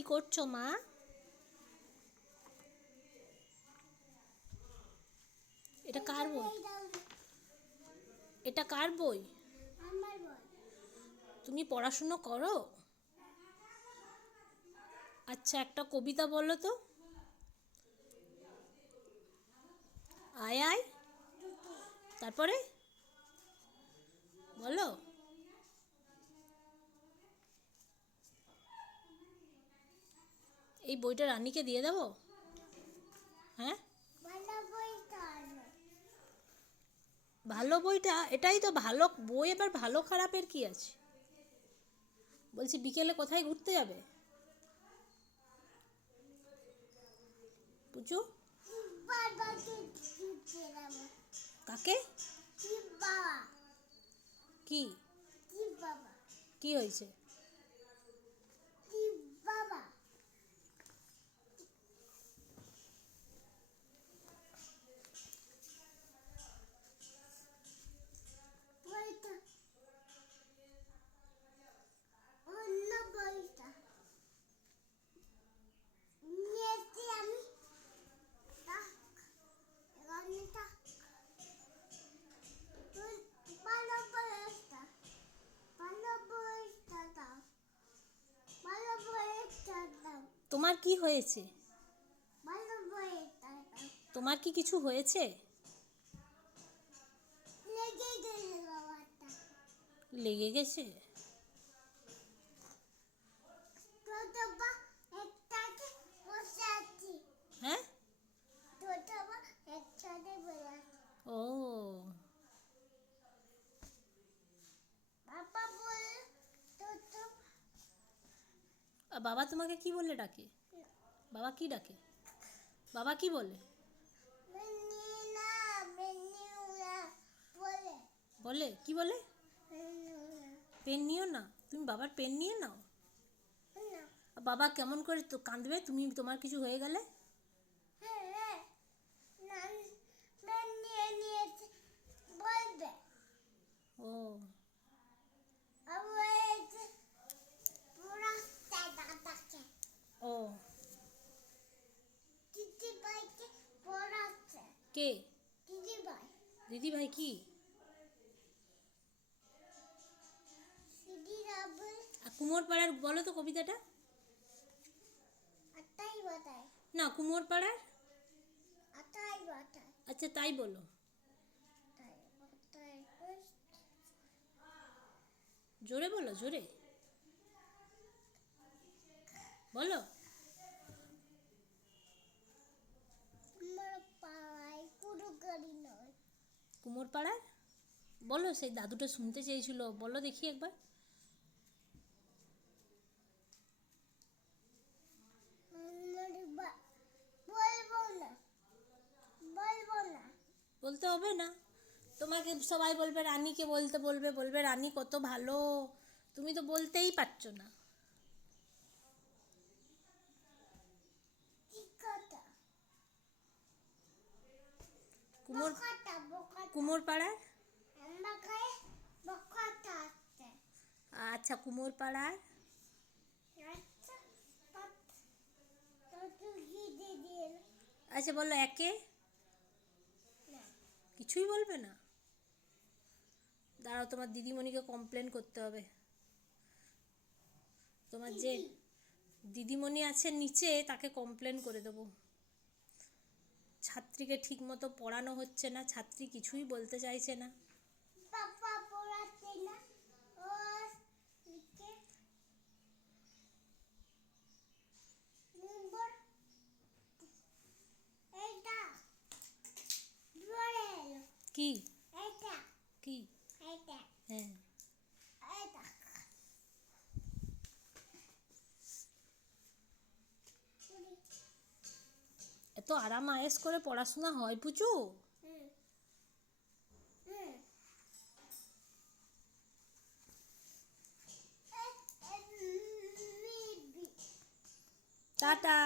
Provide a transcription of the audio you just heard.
কি করছো মা? এটা কার বই? এটা কার বই? তুমি পড়াশুনো করো? আচ্ছা, একটা কবিতা বলো তো। আয় আয়, তারপরে বলো। এই বইটা রানীকে দিয়ে দেবো? হ্যাঁ, ভালো বইটা এটাই তো ভালো বই, এবার ভালো খারাপের কি আছে? বলছি বিকেলে কোথায় ঘুরতে যাবে? পুচু, কাকে? কি কি হয়েছে? তোমার কি হয়েছে? তোমার কি কিছু হয়েছে? লেগে গেছে? হ্যাঁ, ও বাবা তোমাকে কি বলে ডাকে? বাবা কি ডাকে? বাবা কি বলে? বলে কি বলে? পেন নিও না? তুমি বাবার পেন নিয়ে নাও? বাবা কেমন করে তো কাঁদবে তুমি তোমার কিছু হয়ে গেলে? ও, ও, কে? দিদি ভাই কি? কুমোর পাড়ার বলো তো কবিতাটা। না, কুমোর পাড়ার। আচ্ছা, তাই বলো। জোরে বলো, জোরে বলো। কুমোর পাড়ার বলো, সেই দাদুটা শুনতে চেয়েছিল, বলো দেখি একবার। বলতে হবে না, তোমাকে সবাই বলবে, রানীকে বলতে বলবে, বলবে রানী কত ভালো, তুমি তো বলতেই পারছো না। কুমোর কুমোর পাড়ার। আচ্ছা, কুমোর পাড়ার। আচ্ছা বলো একে। কিছুই বলবে না? দাঁড়াও, তোমার দিদিমণিকে কমপ্লেন করতে হবে। তোমার যে দিদিমণি আছে নিচে, তাকে কমপ্লেন করে দেবো। ছাত্রীকে ঠিক মতো পড়ানো হচ্ছে না, ছাত্রী কিছুই বলতে চাইছে না। কি কি? হ্যাঁ, এত আরাম আয়েস করে পড়াশোনা হয় পুচু? টাটা।